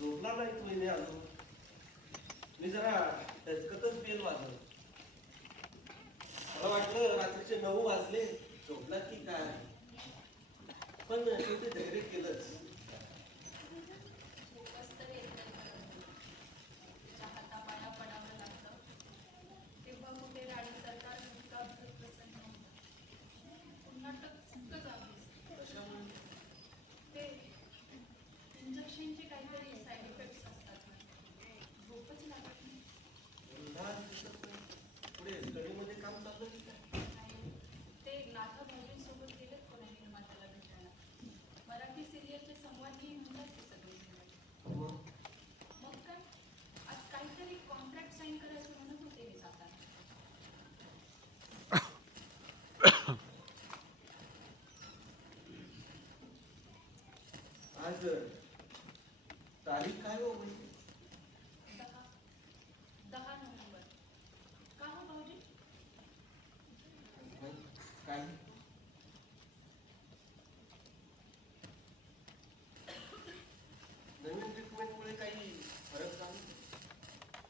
झोपला नाही महिने अजून. मी जरा टचकतच बेल वाजवलं. मला वाटलं रात्रीचे 9 वाजले, झोपला की काय. पण शेवटी धैर्य केलंच. इंजेक्शनचे काहीतरी साईड इफेक्ट्स असतात. झोपच लागत नाही. पुढे स्टडीमध्ये काम चाललं की काय? ते नाथा भाऊजींसोबत गेलेत कोण्या निर्मात्याला भेटायला. मराठी सिरियलचे संवादही म्हणतात ते सगळे. मग काय, आज काहीतरी कॉन्ट्रॅक्ट साईन करायचं म्हणत होते हे जाताना. आज तारीख काय हो म्हणजे? 10 नोव्हेंबर. का हो भाऊजी? काय नवीन ट्रीटमेंटमुळे काही फरक झाला?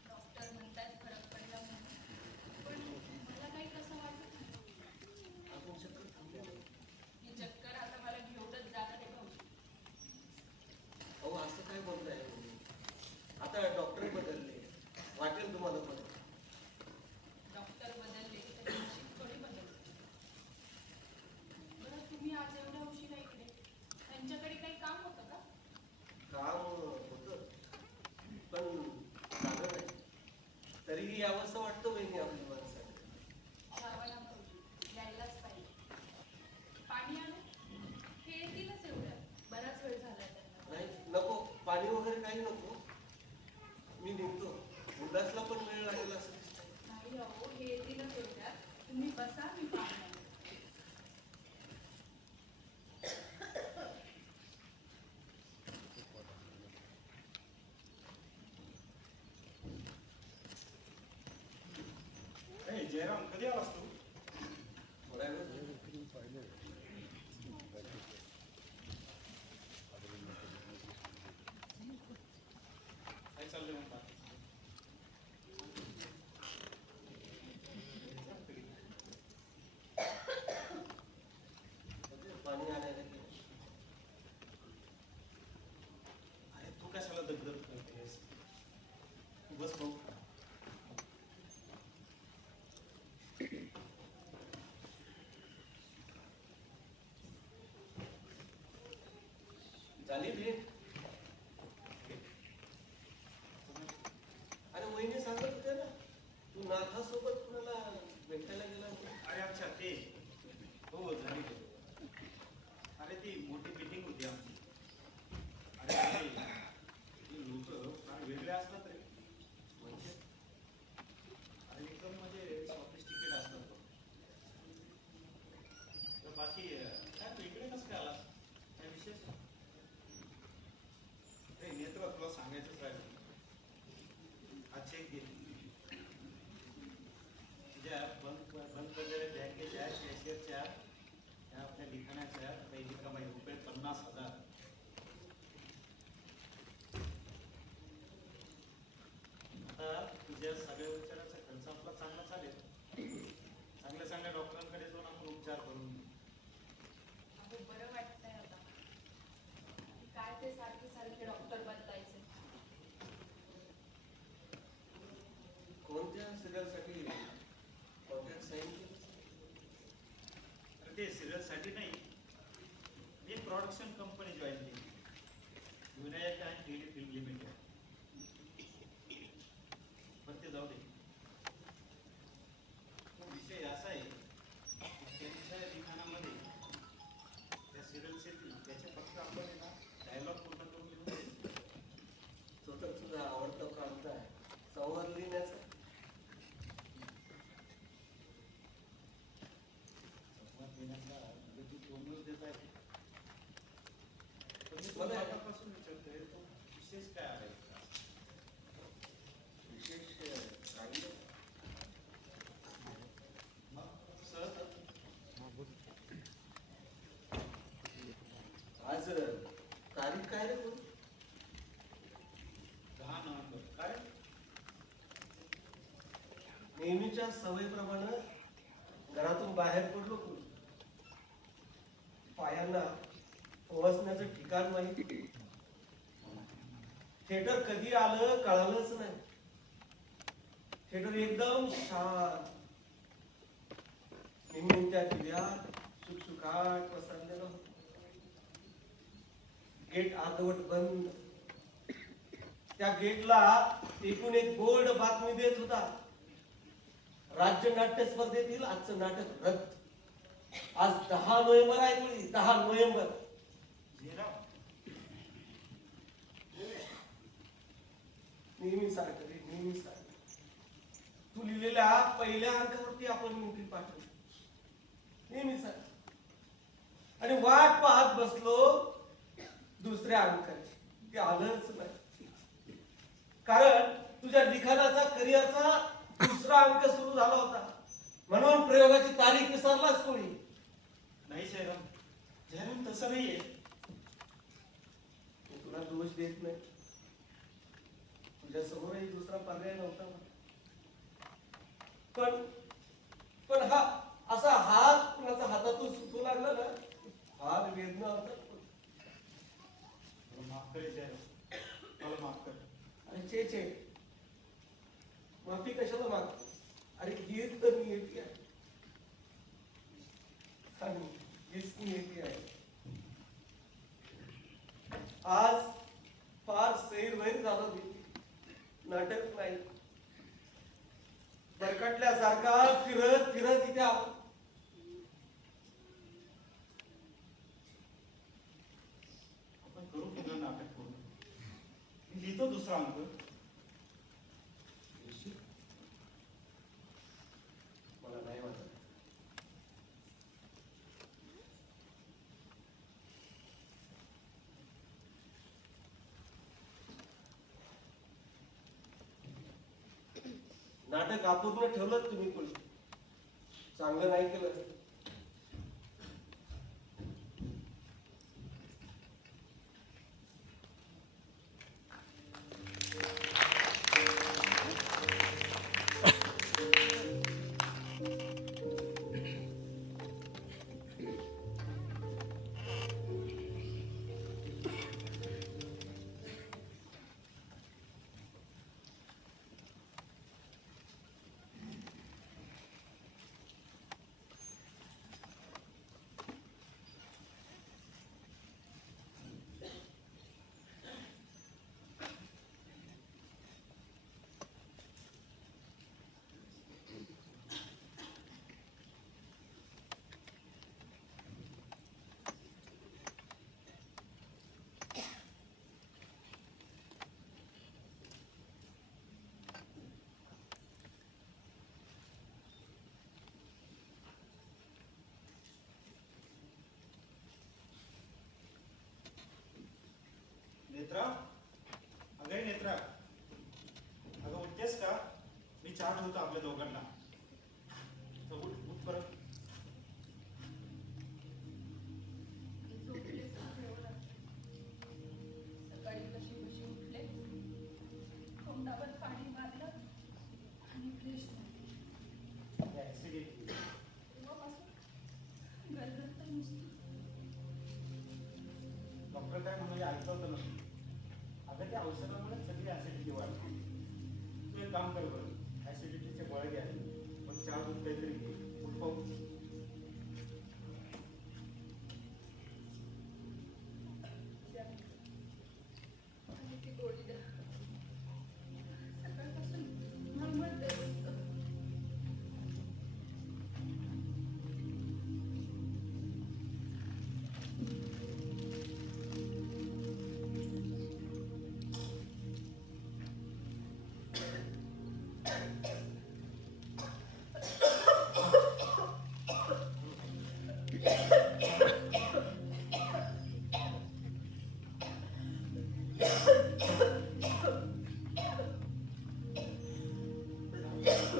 डॉक्टर म्हणतात फरक पडला म्हणून, पण मला काही तसं वाटत नाही. आपण चक्कर थांबले नाही. ही चक्कर आता मला घेऊनच जाणार आहे भाऊजी. अहो असं काय बोलताय तुम्ही? आता डॉक्टर बदलले, वाटेल तुम्हाला पण. डॉक्टर बदलले तर नशीब थोडी बदलते. बरं, तुम्ही आज एवढ्या उशिरा इकडे, त्यांच्याकडे काही काम होतं का? काम होतं, पण झालं नाही. तरीही यावंसं वाटतं वहिनी आपली माणसाकडे. यावं ना भाऊजी, यायलाच पाहिजे. पाणी आणू? हे येतीलच एवढ्यात, बराच वेळ झाला त्यांना. नाही नको, पाणी वगैरे काही नको. मी निघतो. उदासला पण वेळ लागेल असं दिसतंय. नाही अहो, हे येतीलच एवढ्यात. तुम्ही बसा, मी पाणी आणते. जयराम, कधी आलास तू? थोड्या वेळ काय चाललंय म्हणता? पाणी आणायला गेलो. अरे तू कशाला दगदग करतेस? बस भाऊ. झाली भेट. अरे वहिनी सांगत होते ना, तू नाथासोबत कुणाला भेटायला गेला होता. अरे अच्छा, ते हो झाली. अरे ती मोठी मीटिंग होती आमची. अरे लोक फार वेगळे असतात रे. म्हणजे अरे एकदम म्हणजे सॉफिस्टिकेट असतात. तर बाकी काय तू इकडे कसं काय आलास? काय विशेष? अरे नेत्र तुला सांगायचंच राहिलं. हा चेक घे. तुझ्या बंद पडलेल्या बँकेच्या कॅशियरच्या त्या आपल्या लिखाणाच्या काही कमाई रुपये 50,000. आता तुझ्या सगळ्या उपचाराचा खर्च आपला चांगला चालेल. चांगल्या चांगल्या डॉक्टरांकडे जाऊन आपण उपचार करून घेऊ. अहो, बरं वाटतंय आता. काय ते सारखे सारखे डॉक्टर बदलायचे. कोणत्या सिरियलसाठी कॉन्ट्रॅक्ट साईन केलं? अरे ते सिरियलसाठी नाही, मी प्रोडक्शन कंपनी जॉईन केली, Vinayak and tele film limited. पण ते जाऊ दे. विषय असा आहे की त्यांच्या लिखाणामध्ये त्या सिरियल्स येतील त्याचे फक्त आपण डायलॉग पूर्ण करून लिहून द्यायचे. तो तर तुझा आवडता प्रांत आहे, संवाद लिहिण्याचा. संवाद देण्याचा म्हणजे तू दोनच देत आहे. पण मी मला तुला आतापासून विचारतोय, तो विशेष नेहमीच्या सवयीप्रमाणे घरातून बाहेर पडलो की पायांना पोहोचण्याचं ठिकाण माहिती. थिएटर कधी आलं कळालंच नाही. थिएटर एकदम शांत, निमणत्या दिव्यात सुखसुखाट पसरलेलं होतं. गेट अर्धवट बंद. त्या गेटला एकूण एक बोर्ड बातमी देत होता, राज्य नाट्य स्पर्धेतील आजचं नाटक रद्द. आज 10 नोव्हेंबर आहे मुली, 10 नोव्हेंबर. नेहमी सारखं रे, नेहमी सारखं. तू लिहिलेल्या पहिल्या अंकावरती आपण एंट्री पाठवली, नेहमी सारखं. आणि वाट पाहत बसलो दुसऱ्या अंकाची, ते आलंच नाही. कारण तुझ्या लिखाणाचा करिअरचा दुसरा अंक सुरू झाला होता, म्हणून प्रयोगाची तारीख विसरलाच कोणी. नाही जयराम, जयराम तसं नाहीये. मी तुला दोष देत नाही, तुझ्या समोरही दुसरा पर्याय नव्हता. पण पण हा असा हात कुणाचा हातातून सुटू लागला ना, फार वेदना होता. माफ करे जयराम, मला माफ कर. अरे चे माफी कशाला माग? अरे हीच तर नियती आहे, आणि हीच नियती आहे. आज फार सैरवैर झालं मी, नाटक नाही. बरकटल्यासारखा फिरत फिरत इथे आलो. आपण करू पुन्हा नाटक पूर्ण. मी लिहितो दुसरा अंक. मला नाही वाटत. नाटक अपूर्ण ठेवलं तुम्ही कोणी, चांगलं नाही केलं. नेत्रा, अगं नेत्रा, अगं उठतेस का? मी चहा ठेवतो आपल्या दोघांना. तर उठ उठ परत. झोपले झोपेवर असते. सकाळी कशी कशी उठले, तोंडावर पाणी मारलं आणि फ्रेश झाले. ऍक्सिडेंट. तेव्हापासून गरगरत नुसतं. डॉक्टर काय म्हणाले ऐकलं होतं ना. अगं त्या औषधामुळे सगळी ऍसिडिटी वाढते. तू एक काम कर बरं, ऍसिडिटीचे गोळ्या घ्या, मग चहा दूध काहीतरी घे. उठ पाहू. आणि ती गोळी द्या. सकाळपासून मळमळतंय नुसतं.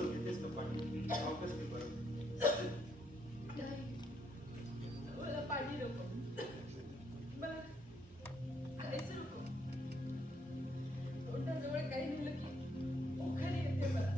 घेतेस का पाणी? पावकच घे बरं. नाही, मला पाणी नको. मला खायचं नको. तोंडाजवळ काही नेलं की उखाणे येते मला.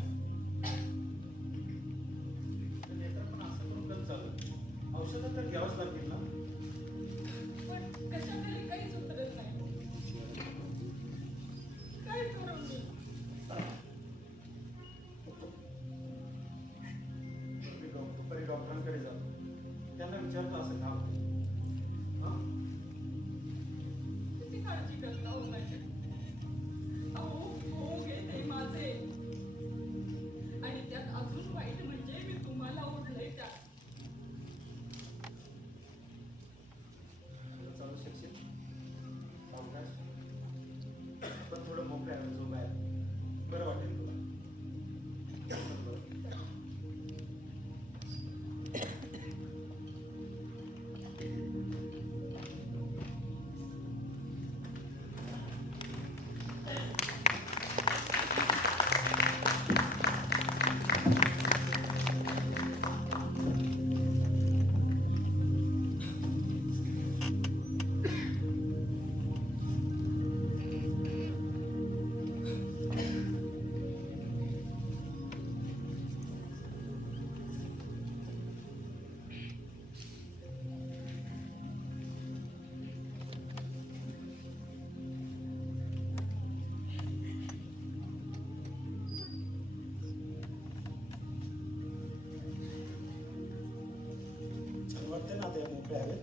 काय रे?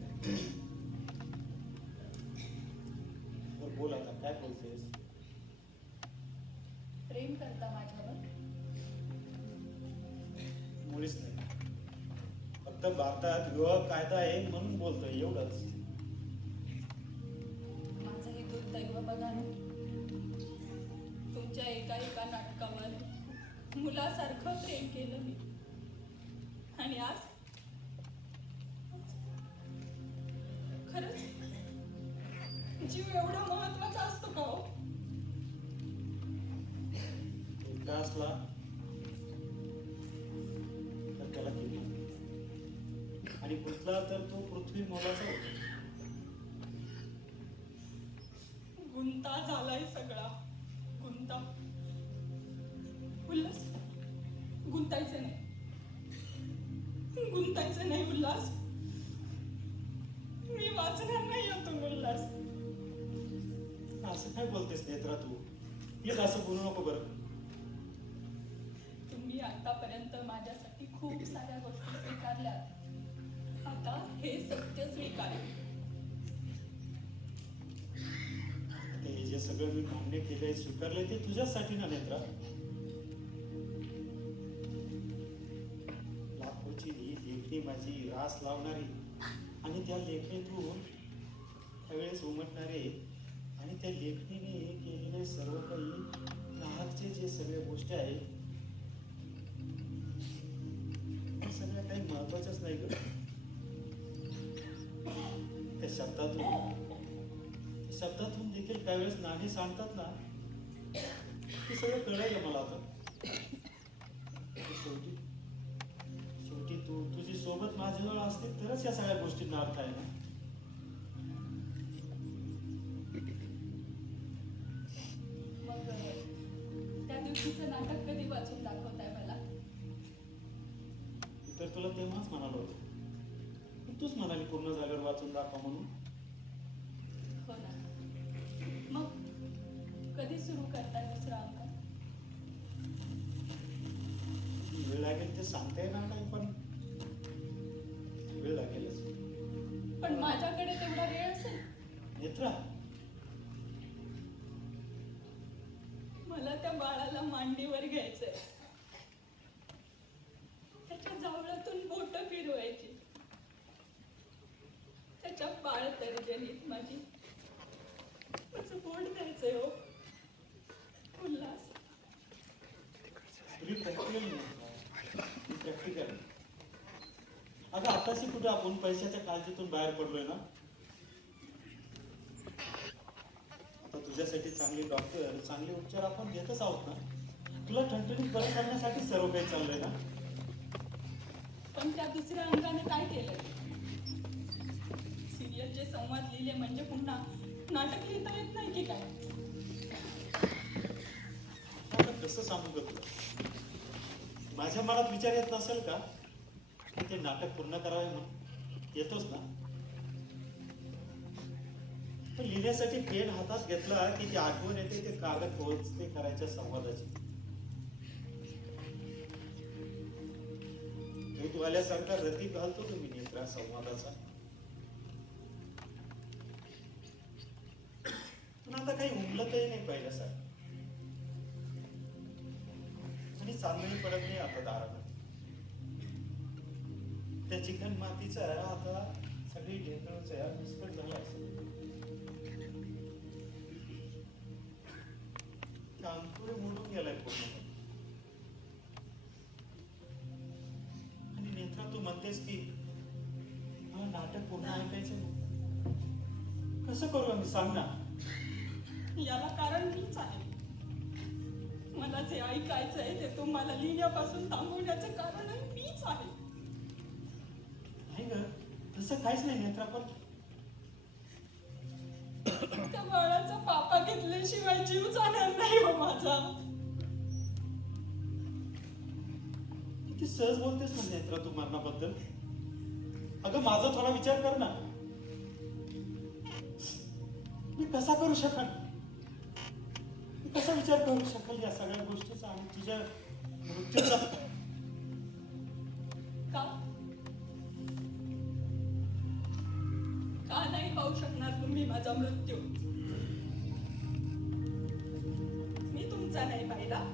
बरं, बोल आता, काय बोलतेस? प्रेम करता माझ्यावर? मुळीच नाही. फक्त भारतात विवाह कायदा आहे म्हणून बोलतोय, एवढंच. माझं हे दुर्दैव बघा ना. तुमच्या एका नाटकावर मुलासारखं प्रेम केलं मी, आणि आज खरंच जीव एवढा महत्वाचा असतो का हो? एकटा असला तर त्याला किती, आणि कुठला तर तो पृथ्वी मोलाचा होतो. गुंता झालाय सगळा, गुंता. उल्हास, गुंतायचं नाही, गुंतायचं नाही उल्हास. मी वाचणार नाही यातून उल्हास. असं काय बोलतेस नेत्रा तू? प्लीज असं बोलू नको बरं. तुम्ही आतापर्यंत माझ्यासाठी खूप साऱ्या गोष्टी स्वीकारल्या, आता हे सत्य स्वीकारा. ते जे सगळं मी मान्य केलंय, स्वीकारलंय, ते तुझ्यासाठी ना नेत्रा. लाखोची ही लेखणी माझी रास लावणारी, आणि त्या लेखणीतून त्यावेळेस उमटणारे, आणि त्या लेखणीने केलेले सर्व काही नाहकचे जे सगळ्या गोष्टी आहेत, त्या सगळ्या काही महत्वाच्याच नाही ग. त्या शब्दातून देखील त्यावेळेस नाणी सांगतात ना, ते सगळं कळलं मला आता. शेवटी तुझी सोबत माझ्याजवळ असते तरच या सगळ्या गोष्टींना अर्थ आहे ना. मग त्या दिवशीचं नाटक कधी वाचून दाखवताय मला? तर तुला तेव्हाच म्हणालो होतो, पण तूच म्हणाली पूर्ण जागेवर वाचून दाखवा म्हणून. हो ना. मग कधी सुरू करताय दुसरा अंक? वेळ लागेल ते सांगता येणार नाही, पण वेळ लागेलच. पण माझ्याकडे तेवढा वेळ असेल? नेत्रा, मला त्या बाळाला मांडीवर घ्यायचंय, त्याच्या जावळातून बोट फिरवायची, त्याच्या बाळ तर्जनीत माझी माझं बोट द्यायचंय हो उल्हास. तुझी प्रॅक्टिकल. अगं आताशी कुठे आपण पैशाच्या काळजीतून बाहेर पडलोय ना. आता तुझ्यासाठी चांगले डॉक्टर, चांगले उपचार आपण घेतच आहोत ना. तुला ठणठणीत बरं करण्यासाठी सर्व काही चाललंय ना. पण त्या दुसऱ्या अंगाने काय केलंय? सिरियलचे संवाद लिहिले म्हणजे पुन्हा नाटक लिहिता येत नाही की काय? आता कसं सांगू ग तुला? माझ्या मनात विचार येत नसेल का की ते नाटक पूर्ण करावे म्हणून? येतोच ना. पण लिहिण्यासाठी पेन हातात घेतला की ती आठवण येते ते कागद पोहोचते करायच्या संवादाची. दूध वाल्यासारखा रती घालतो तुम्ही नेत्रा संवादाचा. पण आता काही उमलतही नाही पहिल्यासारखं, आणि चांदणी पडत नाही आता दारात. त्या चिकन मातीचा आता सगळी ढेकळूचा विस्कट झाला असेल. अंकुर मोडून गेलाय पूर्ण. आणि नेत्रा तू म्हणतेस की मला नाटक पूर्ण ऐकायचं, कसं करू आम्ही सांग ना. याला कारण मीच आहे. मला जे ऐकायचंय ते तुम्हाला लिहिण्यापासून थांबवण्याचं कारण मीच आहे. नाही ग, तसं काहीच नाही नेत्रा. पण त्या बाळाचा पापा घेतल्याशिवाय जीव जाणार नाही हो माझा. किती सहज बोलतेस ना नेत्रा तू मरणाबद्दल. अगं माझा थोडा विचार कर ना. मी कसा करू शकल, कसा विचार करू शकेल या सगळ्या गोष्टीचा आणि तुझ्या मृत्यूचा? का? माझा मृत्यू. मी तुमचा नाही पाहिला.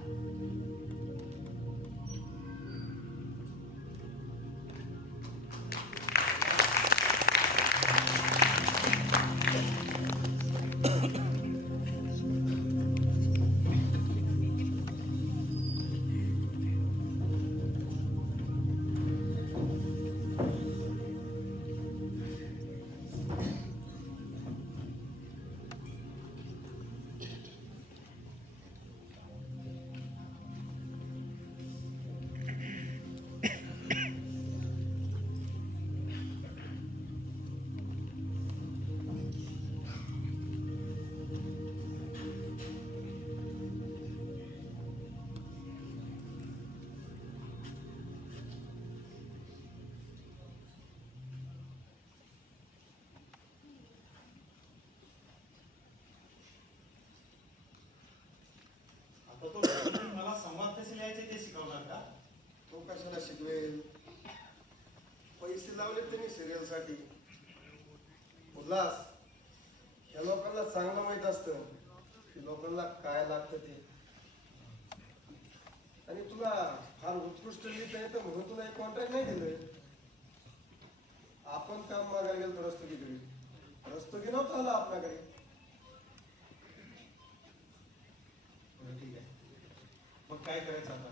आता तो रजनी मला संवाद कसे लिहायचे ते शिकवणार का? तो कशाला शिकवेल? पैसे लावले त्यांनी सिरियल साठी. उल्हास, ह्या लोकांना चांगलं माहित असतं की लोकांना काय लागतं ते. आणि तुला फार उत्कृष्ट लिहिता येतं म्हणून तुला एक कॉन्ट्रॅक्ट नाही दिलं. आपण काम मागायला गेलो तर रस्तोगीकडे. रस्तोगी नव्हता आला आपल्याकडे. बरं, ठीक आहे. मग काय करायचं आता?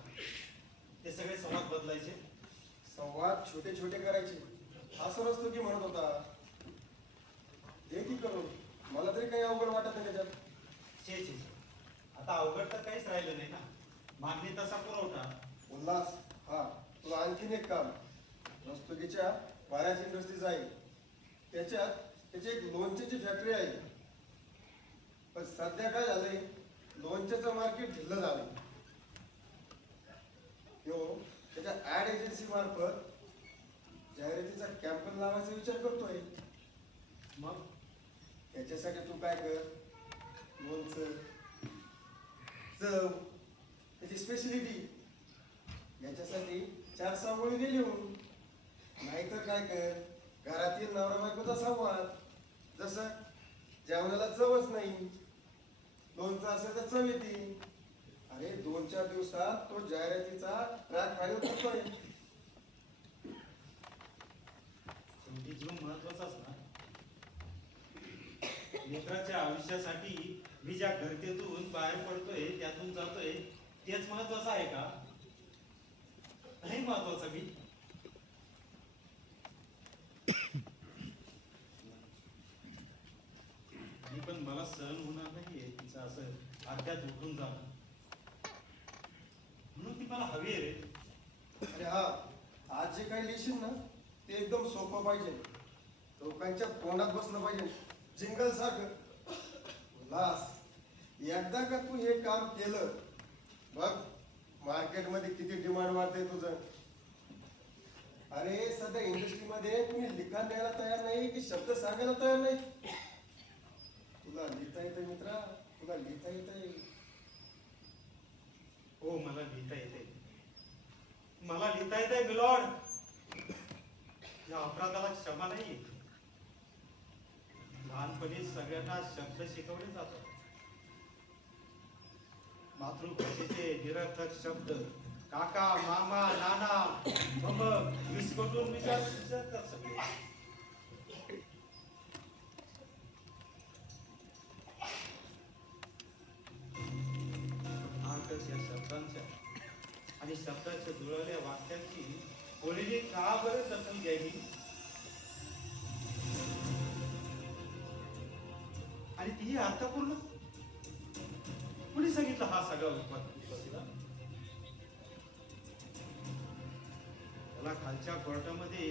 ते सगळे संवाद बदलायचे. संवाद छोटे छोटे करायचे असं रस्तोगी म्हणत होता. हे की करू, मला तरी काही अवघड वाटत नाही त्याच्यात. छे. आता अवघड तर काहीच राहिलं नाही ना. मागणी तसा पुरवठा. उल्हास, हा तुला आणखीन एक काम. रस्तोगीच्या बऱ्याच इंडस्ट्रीज आहे. त्याच्यात त्याची एक लोणच्याची फॅक्टरी आहे. पण सध्या काय झालंय, लोणच्याचं मार्केट ढिल्लं झालंय. त्याच्या ऍड एजन्सी मार्फत जाहिरातीचा कॅम्पेन लावायचा विचार करतोय. मग त्याच्यासाठी तू काय कर, लोणचं, चव, त्याची स्पेशलिटी याच्यासाठी 4-6 ओळी दे लिहून. नाहीतर काय कर, घरातील नवरा बायकोचा संवाद. जसं जेवणाला चवच नाही, लोणचं असेल तर चव येते. अरे 2-4 दिवसात तो जाहिरातीचा ट्रॅक फायनल करतोय. शेवटी जीव महत्वाचाच ना. लेकराच्या आयुष्यासाठी मी ज्या घरतेतून बाहेर पडतोय, त्यातून जातोय, तेच महत्वाचं आहे का? नाही महत्वाचं मी. पण मला सहन होणार नाहीये तिचं असं अड्ड्यात उठून जाणं. म्हणून ती मला हवी आहे रे. अरे हा, आज जे काही लिहिशील ना ते एकदम सोपं पाहिजे. लोकांच्या तोंडात बसलं पाहिजे, जिंगल सारखं. उल्हास, एकदा का तू हे काम केलं बघ, मार्केटमध्ये किती डिमांड वाढते तुझं. अरे सध्या इंडस्ट्रीमध्ये तुम्ही लिखाण द्यायला तयार नाही की शब्द सांगायला तयार नाही. तुला लिहिता येतंय मित्रा, तुला लिहिता येतंय. हो, मला लिहिता येते. मला लिहिता येते मिलॉर्ड. या अपराधाला क्षमा नाही. लहानपणी सगळ्यांना शब्द शिकवले जातात. मातृभाषेचे निरर्थक शब्द काका, मामा, नाना, मग विस्कटून विचारतात सगळे. या शब्दांच्या आणि शब्दांच्या जुळवल्या वाक्यांची होळीने का बरं दखल घ्यावी? आणि तीही अर्थपूर्ण. कुणी सांगितलं हा सगळा उत्पत्तीला? त्याला खालच्या कोर्टामध्ये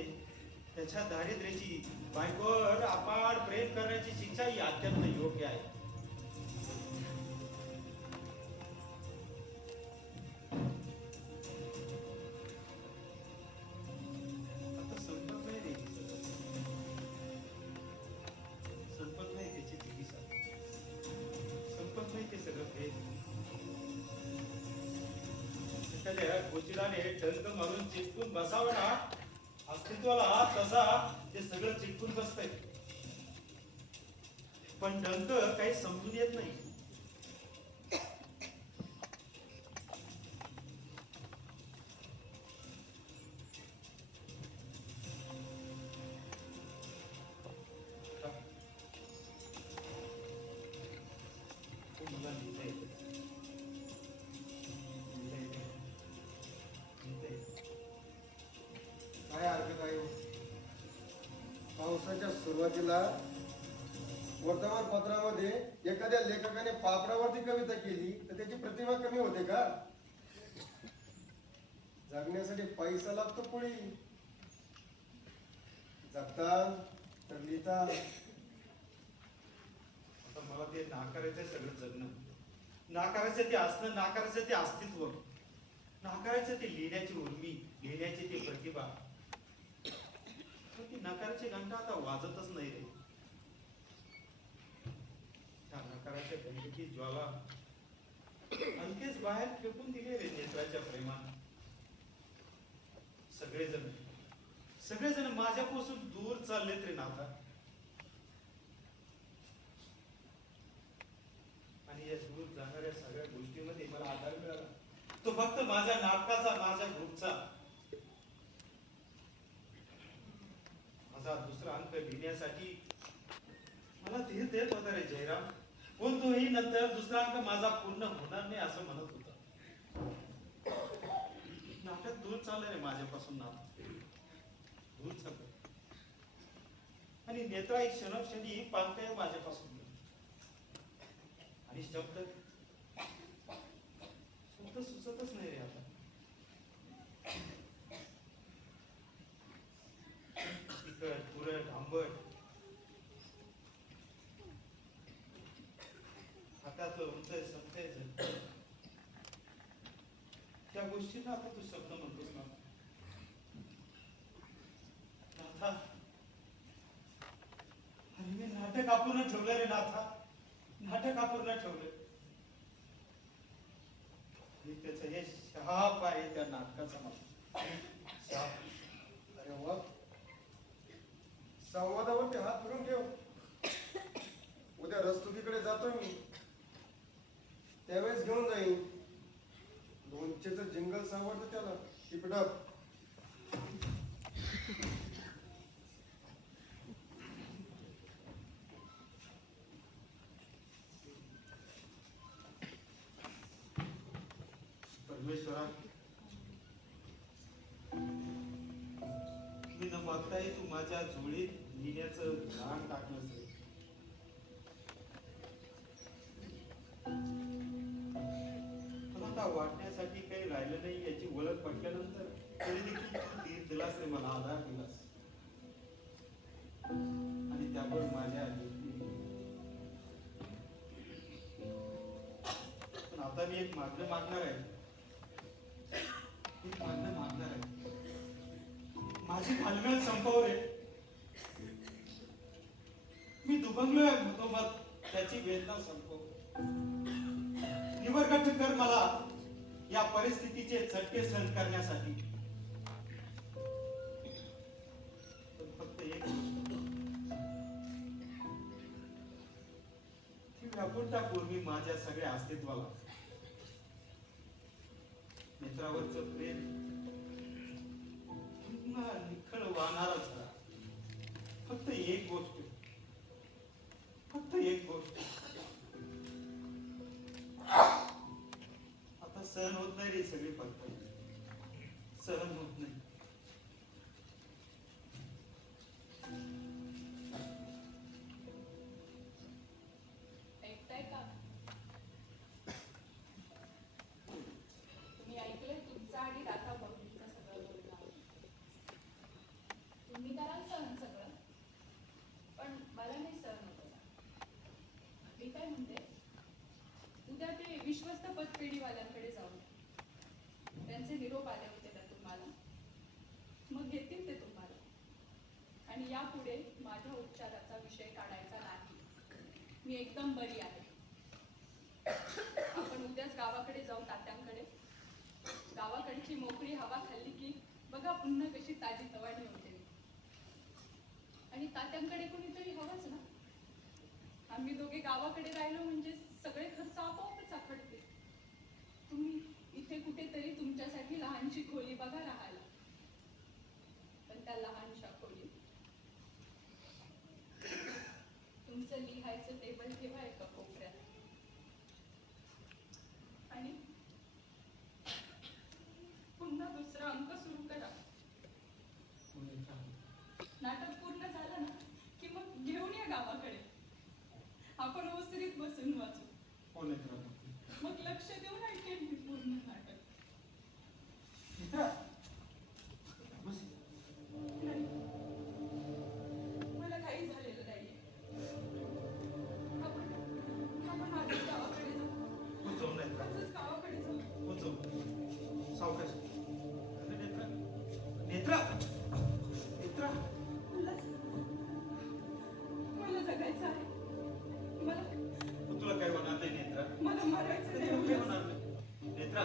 त्याच्या दारिद्र्याची, बायकोवर अपार प्रेम करण्याची शिक्षा ही अत्यंत योग्य आहे. गोचिडाने डंक मारून चिटकून बसावं ना, अस्तित्वाला तसा ते सगळं चिटकून बसतंय. पण डंक काही समजून येत नाही. मला लिहिता येतं. काय हरकत आहे? पावसाच्या सुरुवातीला वर्तमानपत्रामध्ये एखाद्या लेखकाने पापडावरती कविता केली तर त्याची प्रतिमा कमी होते का? जगण्यासाठी पैसा लागतो पुढे, जगता तर लिहिता. आता मला ते नाकारायचं सगळं जगणं, नाकारायचं ते असणं, नाकारायचं ते अस्तित्व, नाकारायचं ते लिहिण्याची उर्मी, लिहिण्याची ती प्रतिभा. पण ती नकाराची घंटा आता वाजतच नाही रे. त्या नकाराच्या घंटेची ज्वाला हलकेच बाहेर फेकून दिले रे नेत्राच्या प्रेमानं. सगळेजण माझ्यापासून दूर चाललेत रे नाथा. आणि या दूर जाणाऱ्या सगळ्या गोष्टीमध्ये मला आधार मिळाला तो फक्त माझ्या नाटकाचा, माझ्या ग्रुपचा. माझा दुसरा अंक लिहिण्यासाठी मला धीर देत होता रे जयराम. पण तोही नंतर दुसरा अंक माझा पूर्ण होणार नाही असं म्हणत होता. नाटक दूर चाललंय रे माझ्यापासून, नाटक दूर चाललंय. आणि नेत्रा एक क्षणोक्षणी पालतय माझ्यापासून. आणि शब्द सुचतच नाही रे आता. तिखट, तुरट, आंबट, हातातलं उंचय संपतय. त्या गोष्टींना आता तू शब्द म्हणतोस ना नाथा. आणि मी नाटक अपूर्ण ठेवलं रे नाथा, नाटक अपूर्ण ठेवलं. आणि त्याचं हे शाप आहे त्या नाटकाचा मला शाप. अरे वा, संवादावरती हात फिरून ठेव. उद्या रस्तुकीकडे जातोय मी, त्यावेळेस घेऊन जाईन. लोणचेचं जिंगल सावडतं त्याला, टिपडप. परमेश्वरा, मी न मागताही तू माझ्या झोळीत लिहिण्याचं घाण टाकलंस रे. पण आता वाटण्यासाठी काही राहिलं नाही याची ओळख पटल्यानंतर तरी देखील तू धीर दिलास रे मला, आधार दिलास. आणि त्यावर माझ्या पण आता मी एक मागणं मागणार आहे. एक मागणं मागणार आहे. माझी घालमेल संपव रे. मी दुभंगलोय मधोमध, त्याची वेदना संपव. निवर्गट कर मला या परिस्थितीचे झटके सहन करण्यासाठी. पण फक्त एक गोष्ट, ती व्यापून टाकून मी माझ्या सगळ्या अस्तित्वाला. मित्रावरचं प्रेम पुन्हा निखळ वाहणारच झाला. फक्त एक गोष्ट, फक्त एक गोष्ट आता सहन होत नाही रे. सगळी पडतात, सहन होत नाही. ऐकताय का? तुम्ही ऐकलंय तुमचं आणि राधा भाऊजींचं सगळं बोलणं. तुम्ही कराल सहन सगळं, पण मला नाही सहन होत. मी काय म्हणते, उद्या ते विश्वस्त पतपेढीवाल्यांकडे जाऊन त्यांचे निरोप आले होते त्यातून मला. मग घेतील ते तुम्हाला. आणि यापुढे माझ्या उपचाराचा विषय काढायचा नाही. मी एकदम बरी आहे. आपण उद्याच गावाकडे जाऊ, तात्यांकडे. गावाकडची मोकळी हवा खाल्ली की बघा पुन्हा कशी ताजी तवाणी होते. आणि तात्यांकडे कोणीतरी हवंच ना. आम्ही दोघे गावाकडे राहिलो म्हणजे सगळे खर्च आपोआपच आखडते. तुम्ही इथे कुठेतरी तुमच्यासाठी लहानशी खोली बघा राहायला. पण त्या लहानशा खोलीत तुमचं लिहायचं टेबल ठेवा एका कोपऱ्यात. आणि पुन्हा दुसरा अंक सुरू करा. नाटक पूर्ण झालं ना की मग घेऊन या गावाकडे. आपण ओसरीत बसून वाचू. मग लक्ष देऊन ऐकेल मी पूर्ण नाटक. नाही, मला काही झालेलं नाहीये. आपण आजच गावाकडे जाऊ. आजच गावाकडे जाऊ. सावकाश. नेत्रा नेत्रा मला जगायचं आहे. मला तुला काय होणार नाही नेत्रा. मला मरायचं तुला काय नाही. होणार नाही नेत्रा.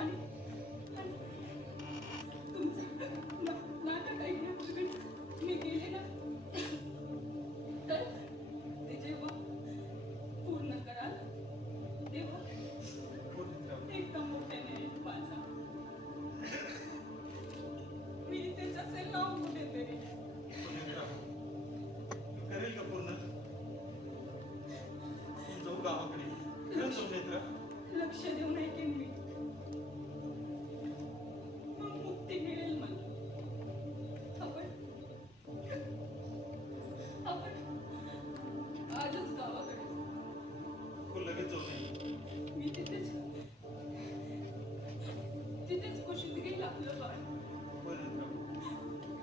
आणि तुमचं नाटक ऐकण्यापूर्वी मी गेले ना तर ते जेव्हा पूर्ण कराल तेव्हा एकदम मोठ्याने वाचा. मी इथेच असेल ना कुठेतरी. करेल का पूर्ण. जाऊ गावाकडे. खरंच जाऊ नेत्रा. लक्ष देऊन ऐकेन मी. मग मुक्ती मिळेल मला. आपण आजच गावाकडे जाऊ. हो लगेच जाऊ नये. मी तिथेच कुशीत गेल आपलं बाळ. हो नेत्रा.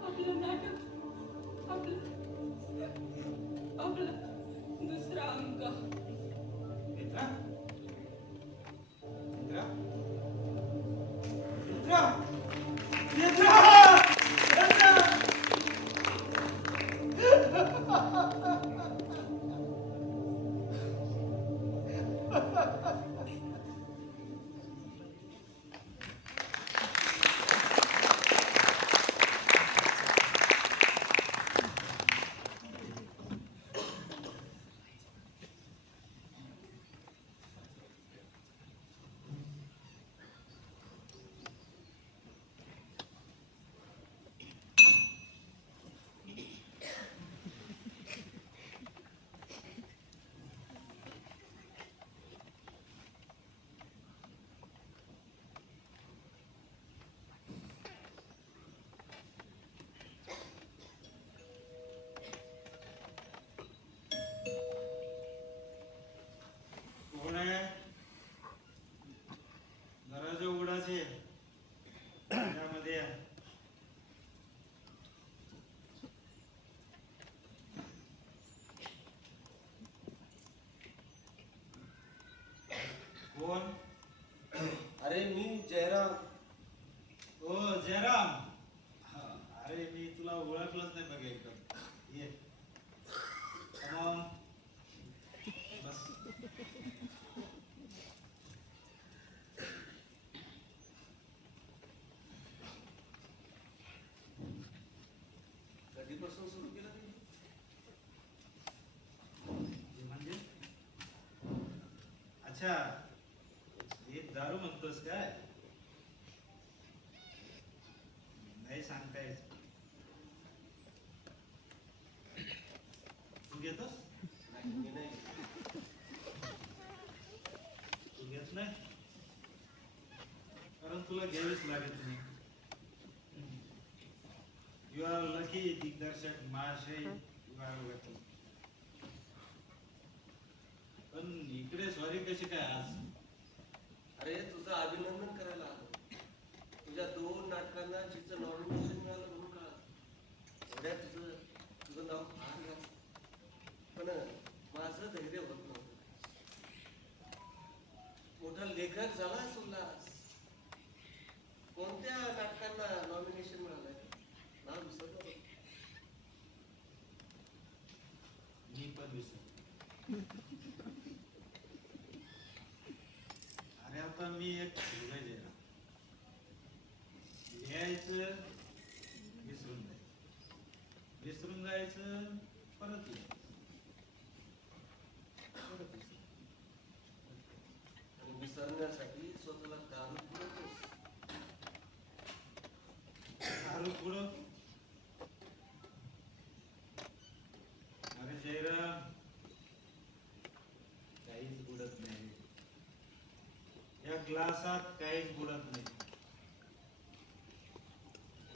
आपलं नाटक आपलं दुसरा अंक. नेत्रा नेत्रा नेत्रा नेत्रा कोण आहे. दरवाजा उघडाचे. त्यामध्ये या. कोण. अरे मी जयराम. ओ जयराम. हा, अरे मी तुला ओळखलंच नाही बघ एकदम. ये Come on. बस. कधीपासून सुरू केलं तुम्ही? म्हणजे अच्छा हे दारू म्हणतोस काय. नाही सांगता येत. तू घेतोस. नाही मी नाही. तू घेत नाही कारण तुला घ्यावीच लागत नाही. यू आर लकी दिग्दर्शक महाशय. You are lucky. पण इकडे सॉरी कशी काय आज. अरे तुझं अभिनंदन करायला आलो. तुझ्या 2 नाटकांना जिचं नॉमिनेशन मिळालं म्हणून कळा. एवढ्या तुझं नाव फार गाजलं. पण माझं धैर्य होत नव्हतं. मोठा लेखक झालास उल्हास. कोणत्या नाटकांना नॉमिनेशन मिळालंय. नाव विसरलो बघ. मी पण विसर. अरे आता मी एक लिहायचं विसरून जायचं. विसरून जायचं परत लिहायचं. सुधारण्यासाठी स्वतःला दारू पुरवतोस. दारू पुढं. अरे जयराम, काहीच बुडत नाही या ग्लासात, काहीच बुडत नाही.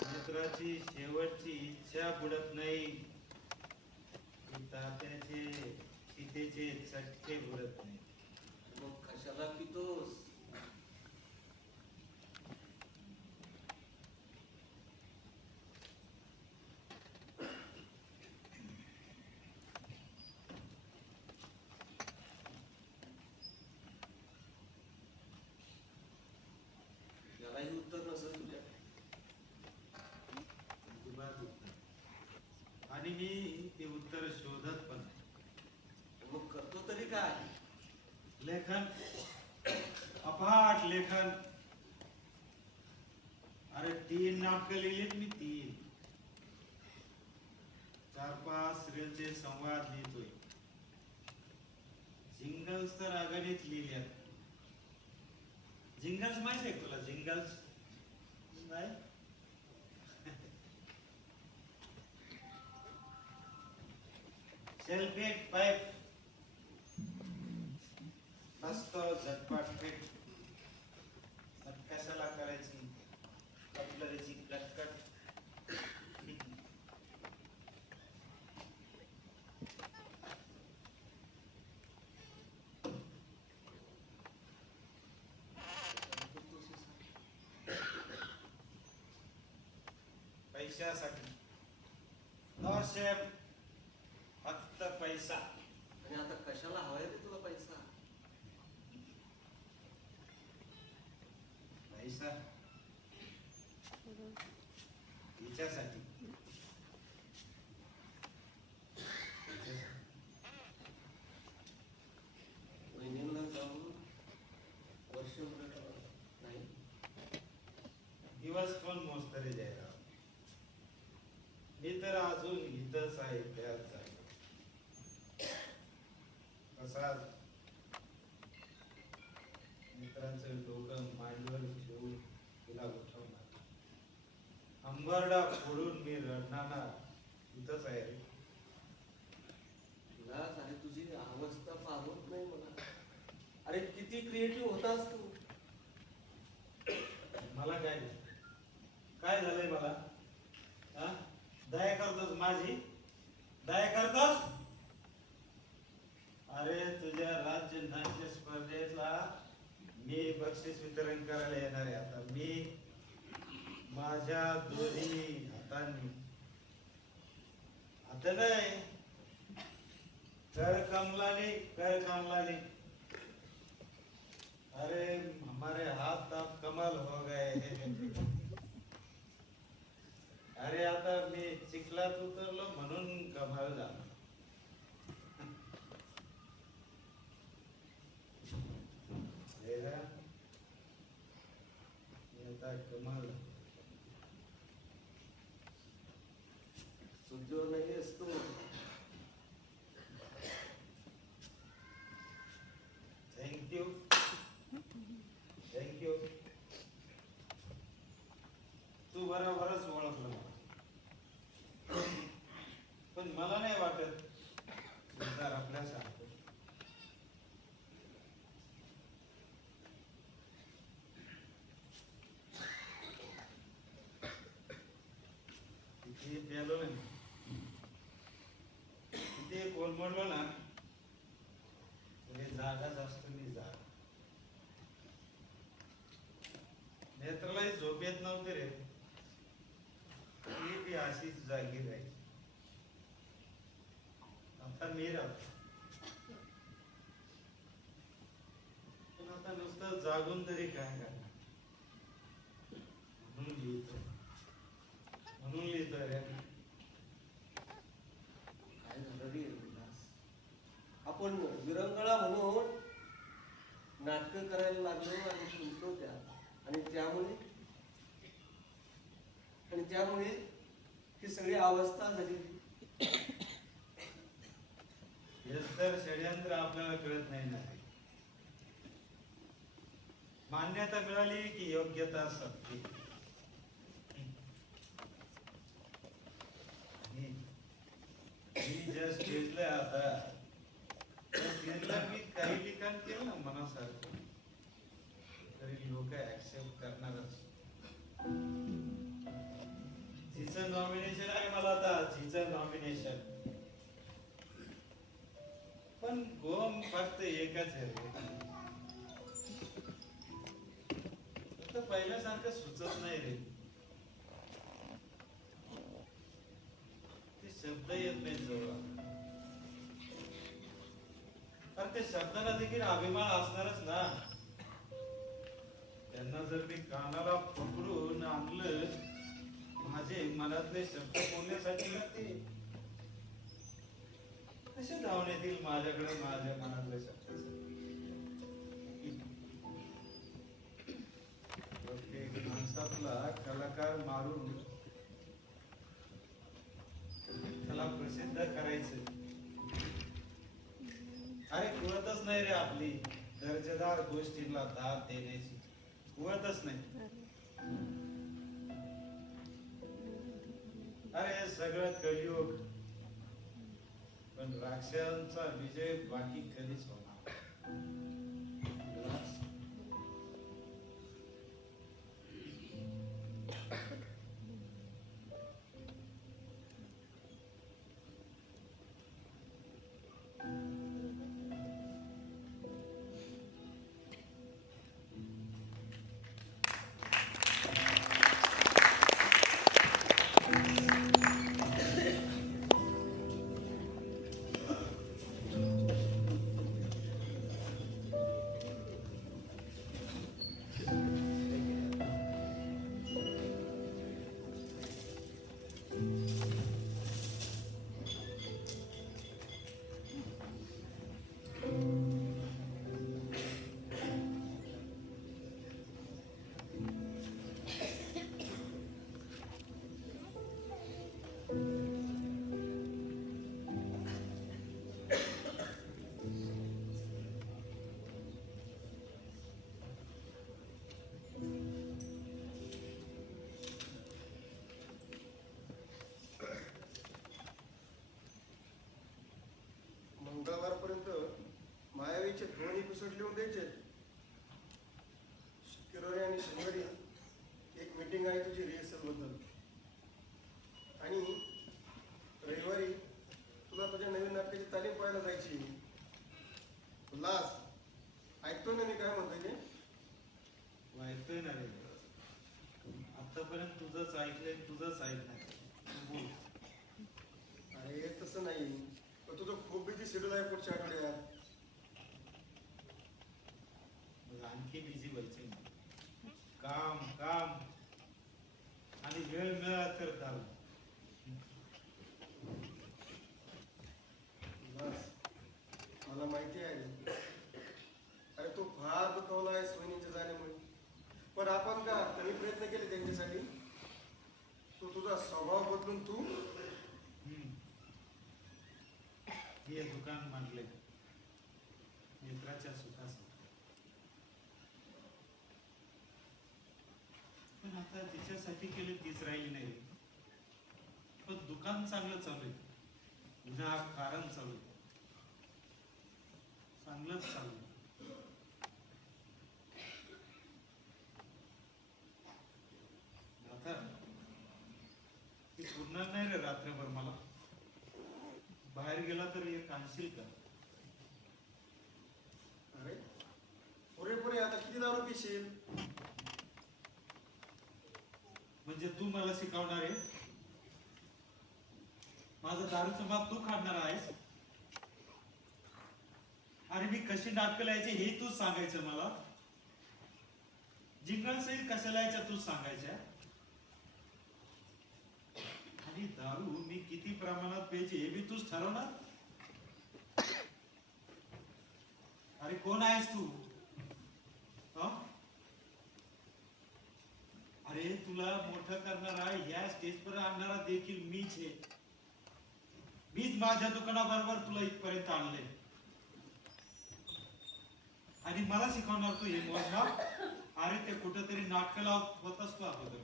मित्राची शेवटची इच्छा बुडत नाही. तात्याचे सीतेचे चटके बुडत नाही. मग कशाला पितोस? यालाही उत्तर नसेल तुझ्या. अजिबात उत्तर. आणि मी ते उत्तर शोधत पण नाही. मग करतो तरी काय? लेखन, अफाट लेखन. अरे 3 नाटकं लिहिलीत मी, 3. 4-5 सिरियलचे संवाद लिहितोय. जिंगल्स तर अगणित लिहिल्यात. जिंगल्स माहित आहे तुला? जिंगल्स नाही? सेल्फेट पाईप मस्त झटपट फिट. मग कशाला करायची कटलरीची कटकट? पैशासाठी. नो शेम, फक्त पैसा. आणि आता कशाला हवाय रे तुला पैसा? पैसा तिच्यासाठी. वहिनीला जाऊन वर्ष उलट नाही. दिवस कोण मोजतं रे जयराव? मी तर अजून इथंच आहे, त्याच आहे. तसाच मित्रांचं डोकं मांडीवर ठेवून तुला उठवणार. अंबरडा फोडून मी रडणार. इथंच आहे रे. तुला आणि तुझी अवस्था पाहत नाही मला. अरे किती क्रिएटिव्ह होतास तू. मला काय काय झालंय मला? हा, दया करतोस माझी? दया करतोस? अरे तुझ्या राज्य नाट्य स्पर्धेला मी बक्षीस वितरण करायला येणार आहे. आता मी माझ्या दोन्ही हातांनी, आता नाही, कर कमलाने. अरे हमारे हाथ अब कमाल हो गए. अरे आता मी चिखलात उतरलो म्हणून कमाल झाला. आता कमाल. सुद्योर नाही असतो. थँक्यू. तू बरोबरच ओळखलं मला. पण मला नाही वाटत सरदार आपल्या सांगतो. किती प्यालो नाही, किती कोलमडलो ना, तरी जागाच असतो मी. जागा नेत्रालाही झोप येत नव्हते रे. ती अशीच जागी राहायची. आता मी राहतो. पण आता नुसतं जागून तरी काय करणार? म्हणून लिहितोय रे. काय झालं रे विलास? आपण विरंगळा म्हणून नाटकं करायला लागलो आणि शिकलो त्यात. आणि त्यामुळे ही सगळी अवस्था झाली. हेच तर षडयंत्र आपल्याला कळत नाही ना. मान्यता मिळाली की योग्यता संपली. आणि मी ज्या स्टेजला आता त्या स्टेजला मी काही लिखाण केलं ना मनासारखं, तरी लोक ऍक्सेप्ट करणारच. झीचं नॉमिनेशन आहे मला आता, झीचं नॉमिनेशन. पण गोम फक्त एकच आहे रे. फक्त पहिल्यासारखं सुचत नाही रे. ते शब्द येत नाही जवळ. अरे ते शब्दाला देखील अभिमान असणारच ना. त्यांना जर मी कानाला पकडून आणलं, माझे मनातले शब्द बोलण्यासाठी लागते, कसे धावून येतील माझ्याकडे माझ्या मनातले शब्द. प्रत्येक माणसातला कलाकार मारून त्याला प्रसिद्ध करायचं. अरे कुळतच नाही रे आपली दर्जेदार गोष्टींना दाद देण्याची, कुळतच नाही. अरे सगळं कलियुग, पण राक्षसांचा विजय बाकी कधीच होणार. मंगळवारपर्यंत मायावीचे 2 एपिसोड लिहून द्यायचे. शुक्रवारी आणि शनिवारी एक मीटिंग आहे तुझी रिहर्सल बद्दल, आणि रविवारी तुला तुझ्या नवीन नाटकाची तालीम पाहायला जायची. उल्हास, ऐकतोय ना मी काय म्हणतोय ते? ऐकतोय ना रे. आतापर्यंत तुझंच ऐकलंय, तुझंच ऐकणार. बोल. अरे तसं नाही, पण तुझं खूप बिझी शेड्यूल आहे पुढच्या आठवड्यात. आणखी बिझी व्हायचं. काम काम आणि वेळ मिळाला तर काम. उल्हास, मला माहिती आहे, अरे तू फार दुखावला आहेस वहिनीच्या जाण्यामुळे, पण आपण का कमी प्रयत्न केले त्यांच्यासाठी? तू तुझा स्वभाव बदलून तू हे दुकान मांडले मित्राच्या सुखासाठी. पण आता तिच्यासाठी केले तीच राहिली नाही. पण दुकान चांगलं चालू आहे, पुन्हा कारण चालू आहे, चांगलंच चालू आहे. आता ती पुरणार नाही रे रात्रभर. मला बाहेर गेला तर एक आणशील का? अरे पुरेपुरे आता किती दारू पिशील? म्हणजे तू मला शिकवणार आहे? माझा दारूचा भाग तू काढणार आहेस? अरे मी कशी नाटकं लिहायचे हे तूच सांगायचं मला. जिंगल सहित कशा लिहायच्या तूच सांगायच्या. आणि दारू मी किती प्रमाणात प्यायची हे बी तूच ठरवणार. अरे कोण आहेस तू? अरे तुला मोठं करणारा, या स्टेजवर आणणारा देखील मीच आहे. मीच माझ्या दुकानाबरोबर तुला इथपर्यंत आणले, आणि मला शिकवणार तू हे मोजमाप? अरे ते कुठेतरी नाटकं लावत होत असतो अगोदर.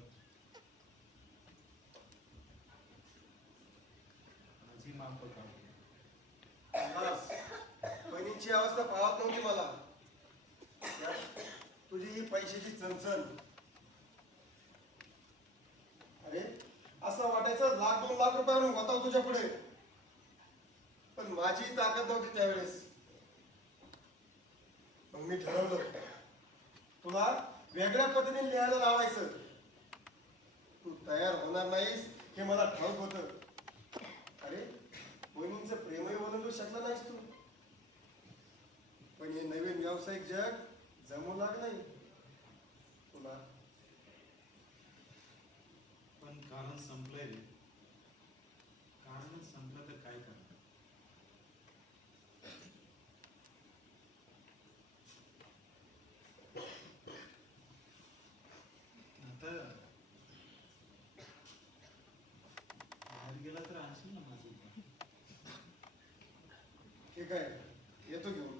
माझी माफ करा. बस, बहिणीची अवस्था पाहत नव्हती मला. त्यात तुझी ही पैशाची चणचण. अरे असं वाटायचं लाख 2 लाख रुपये आणून होता तुझ्या पुढे, पण माझी ताकद नव्हती त्यावेळेस. मग मी ठरवलं तुला वेगळ्या पद्धतीने लिहायला लावायचं. तू तयार होणार नाहीस हे मला ठाऊक होतं. अरे बहिणींचं प्रेमही ओलांडू शकला नाहीस तू, पण हे नवीन व्यावसायिक जग जमू लागलंय तुला. पण कारण संपलंय रे. कारणच संपलं तर काय करणार. आता बाहेर गेला तर आणशील ना माझी. ठीक आहे, येतो घेऊन.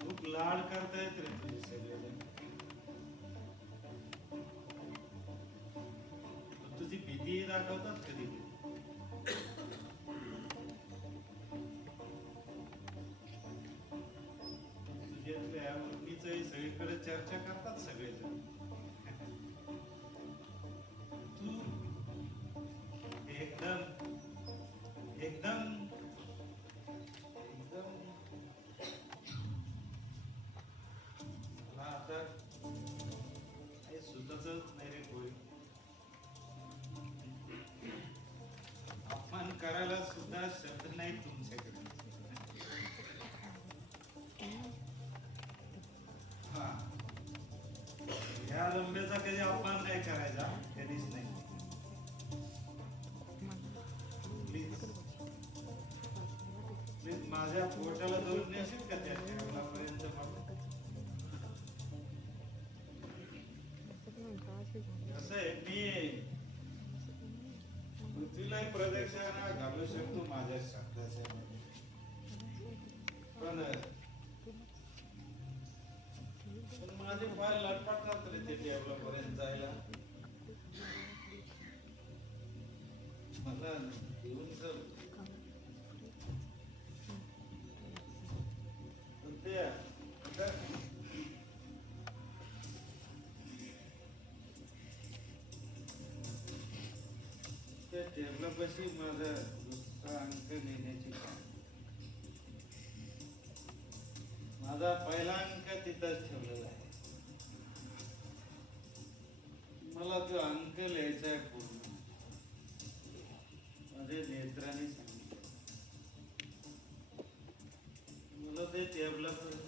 खूप लाड करतायत रे तुझे सगळेजण. तुझी भीती दाखवतात कधी कधी. तुझ्यातल्या मुलीचंही सगळीकडे चर्चा करतात सगळेजण. तू एकदम एकदम एकदम मला आता काही सुचतच नाही रे कोणी. अपमान करायला सुद्धा शब्द नाही तुमच्याकडे. हा, ह्या लंब्याचा कधी अपमान नाही करायचा, कधीच नाही. प्लीज प्लीज माझ्या पोटाला धरून नेशील का त्या टेबलापर्यंत मला. कसं आहे, मी पृथ्वीलाही प्रदक्षिणा घालू शकतो माझ्या शब्दाच्या मध्ये, पण माझे पाय लटपटतात रे ते टेबलापर्यंत जायला. मला घेऊन चल. पण त्या टेबलापाशी माझा दुसरा अंक लिहिण्याची, माझा पहिला अंक तिथंच ठेवलेला आहे. मला तो अंक लिहायचा आहे पूर्ण. माझ्या नेत्राने सांगितलं मला ते टेबलापर्यंत.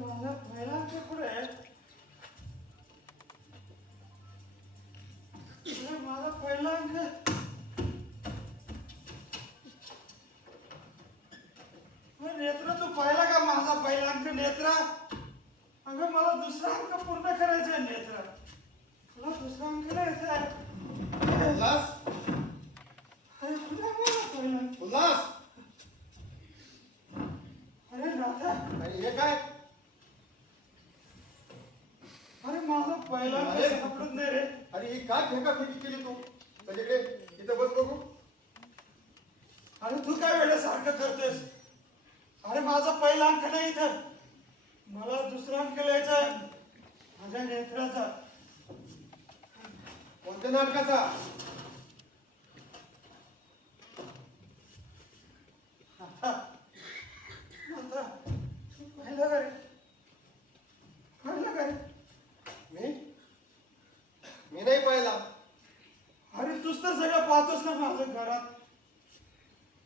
माझा पहिला अंक कुठे आहे? माझा पहिला अंक नेत्रा, तू पाहिला का माझा पहिला अंक? नेत्रा, अगं मला दुसरा अंक पूर्ण करायचा आहे. नेत्रा, तुला दुसरा अंक लिहायचा आहे. उल्हास, अरे तुला मला पहिला अंक. उल्हास, अरे राधा, आणि हे काय? अरे माझा पहिला अंक सापडत नाही रे. अरे ही काय फेकाफेकी केली तू? त्याच्याकडे इथं बस बघू. अरे तू काय वेळेसारखं करतोयस? अरे माझा पहिला पहिला अंक नाही इथं. मला दुसरा अंक लिहायचा आहे. माझ्या नेत्राचा. कोणत्या नाटकाचा? आता पाहिलं का रे? पाहिलं का रे? मी मी नाही पाहिला. अरे तूच तर सगळं पाहतोस ना माझं घरात.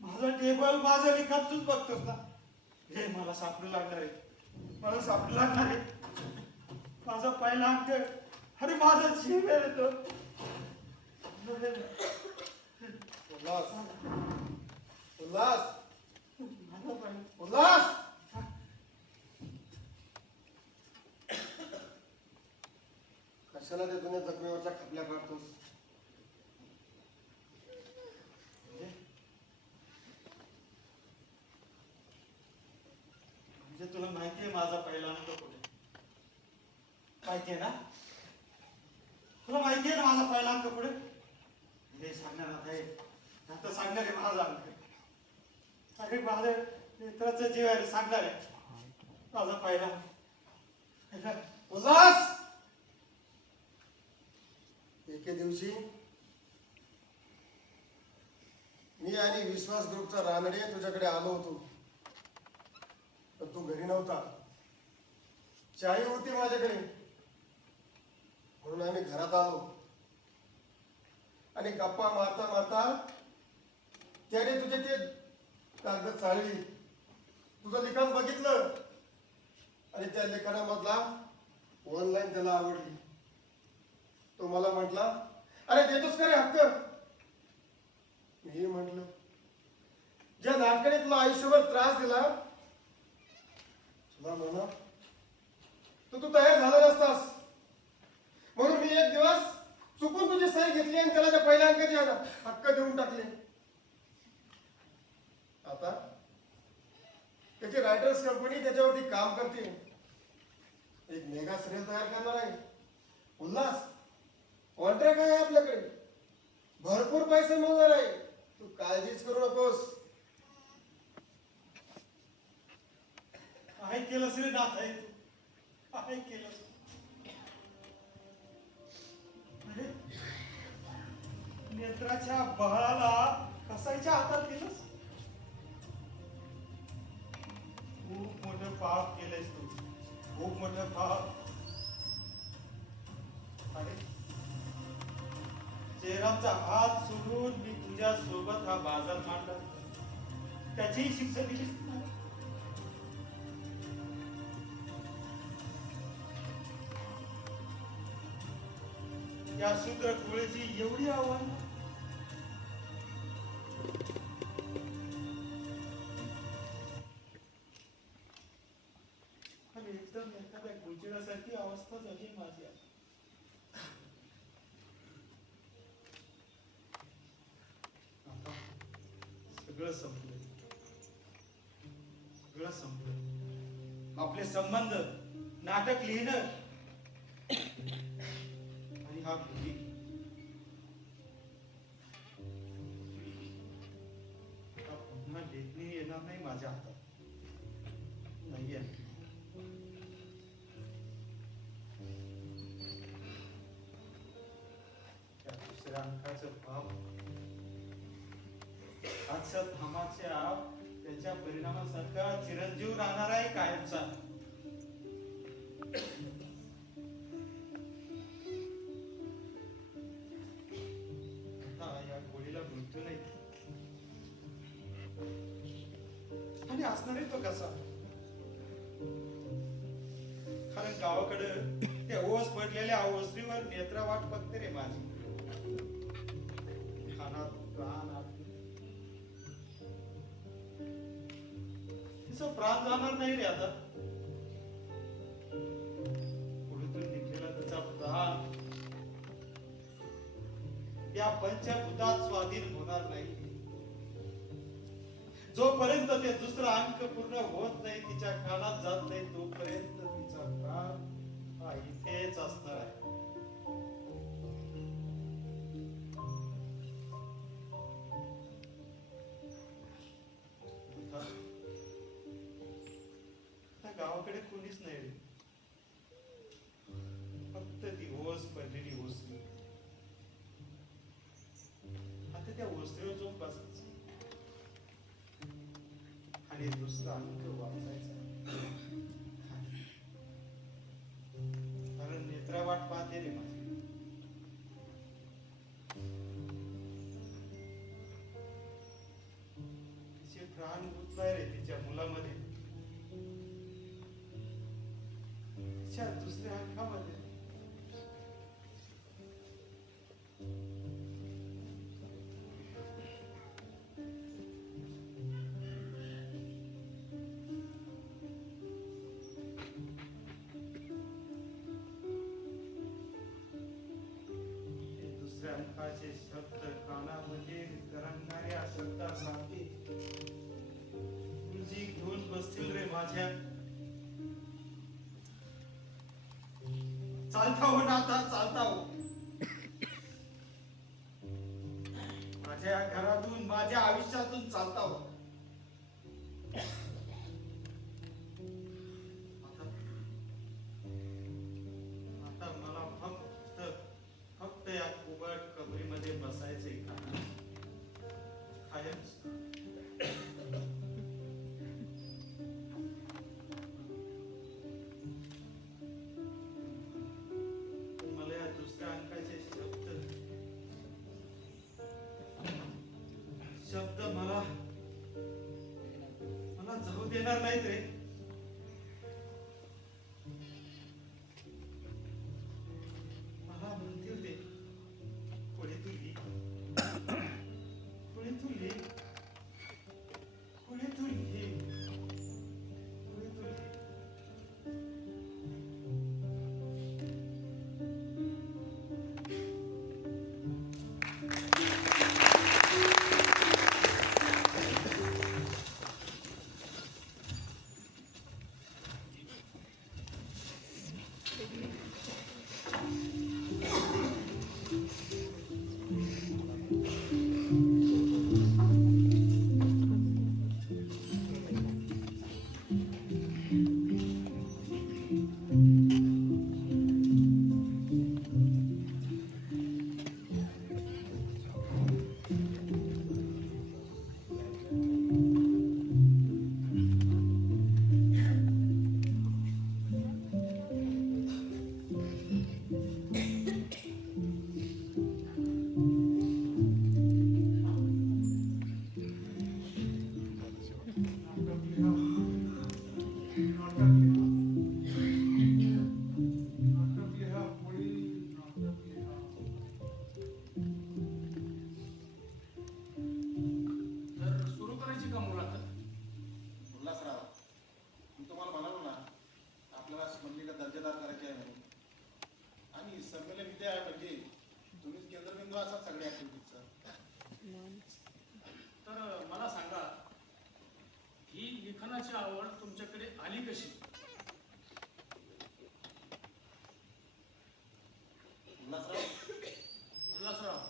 माझं टेबल माझं लिखाण तूच बघतोस ना. हे मला सापडू लागणार आहे. मला सापडू लागणार आहे. माझा पहिला अंक. अरे माझा जीव आहे रे तो. उल्हास उल्हास माझा पहिला. उल्हास कशाला त्या जुन्या जखमेवरच्या खपल्या काढतोस? म्हणजे तुला माहितीये माझा पहिला अंक कुठे? माहितीये ना? तुला माहितीये ना माझा पहिला अंक कुठे? हे सांगणार आहे. आता सांगणार आहे माझा अंक. अरे माझ्या मित्राचा जीव आहे सांगणार आहे माझा पहिला. उल्हास एके दिवशी मी आणि विश्वास ग्रुपचा रानडे तुझ्याकडे आलो होतो, पण तू घरी नव्हता. चाई होती माझ्याकडे म्हणून आम्ही घरात आलो आणि गप्पा मारता मारता त्याने तुझे ते कागद चाळली, तुझं लिखाण बघितलं आणि त्या लिखाणामधला ऑनलाईन त्याला आवडली. तो मला म्हटला, अरे देतोस का रे हक्क? मी म्हटलं, ज्या नाटकाने तुला आयुष्यभर त्रास दिला तुला म्हणा तू तयार झाला नसतास, म्हणून मी एक दिवस चुकून तुझी सही घेतली आणि त्याला त्या पहिल्या अंकाचे हक्क देऊन टाकले. आता त्याची रायटर्स कंपनी त्याच्यावरती काम करते. एक मेगा सिरियल तयार करणार आहे. उल्हास कॉन्ट्रॅक्ट आहे आपल्याकडे, भरपूर पैसे मिळणार आहे. तू काळजीच करू नकोस. काय केलंस रे नाथ आहे तू? काय केलंस? अरे नेत्राच्या बहळाला कसायच्या हातात दिलंस? खूप मोठं पाप केलंयस तू. खूप मोठं पाप. अरे जयरामचा हात सोडून मी तुझ्या सोबत हा बाजार मांडला, त्याचीही शिक्षा दिलीस ना? या शूद्र कुळेची एवढी आव्हान. आणि एकदम एखाद्या गुजरासारखी अवस्था झाली माझी. आता सगळं संपलं. सगळं संपलं. आपले संबंध, नाटक लिहिणं आणि हा मुली. पुन्हा लेखणी येणार नाही माझ्या हातात. नाही आहे. त्या दुसऱ्या अंकाचं भाव आजच्या धामाच्या त्याच्या परिणामासारखा चिरंजीव राहणार आहे कायमचा. या गोळीला मृत्यू नाही. आणि असणार आहे तो कसा? कारण गावाकडं त्या ओस पडलेल्या ओसरीवर नेत्रा वाट बघते रे माझी. खानात प्राण तिचा प्राण जाणार नाही रे आता. पुढे निघलेला त्याचा प्राण या पंचभूतात स्वाधीन होणार नाही. जोपर्यंत ते दुसरा अंक पूर्ण होत नाही, तिच्या कानात जात नाही, तोपर्यंत तिचा प्राण हा इथेच असणार आहे. गावाकडे कोणीच नाही रे. फक्त ती ओस पडलेली ओसरी. आता त्या ओसरीवर जाऊन बसायचं आणि दुसरा अंक वाचायचा. कारण नेत्रा वाट पाहते रे माझी. तिचे प्राण गुंतलाय रे तिच्या मुलामध्ये, तिच्या दुसऱ्या अंकामध्ये. अंकाचे शब्द कानामध्ये तरंगणाऱ्या शब्दासारखे गुरुजी घेऊन बसतील रे माझ्या. चालता हो नाथा चालता हो. माझ्या घरातून माझ्या आयुष्यातून चालता हो. आता मला फक्त या कुबट कबरीमध्ये बसायचे का कायमच. मला या दुसऱ्या अंकाचे शब्द मला जाऊ देणार नाहीत रे. मला म्हणतील ते पुढे तू लिह, पुढे तू लिह, पुढे तू लिह, पुढे तू लिह. तर मला सांगा, ही लिखाणाची आवड तुमच्याकडे आली कशी? उल्हासराव,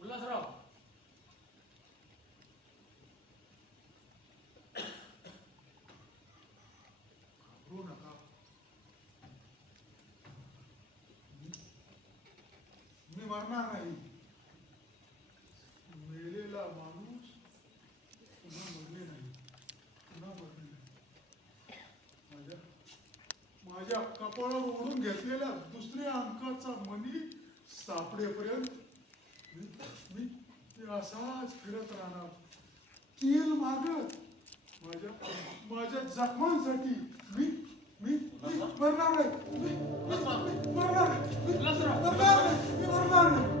उल्हासराव, मी मरणार नाही. मेलेला माणूस पुन्हा मरले नाही, पुन्हा मरले नाही. माझ्या कपाळावर ओढून घेतलेल्या दुसऱ्या अंकाचा मणी सापडेपर्यंत मी असाच फिरत राहणार, तेल मागत माझ्या जखमांसाठी. मी मी मरणार नाही, मरणार नाही, मरणार नाही, मी मरणार नाही.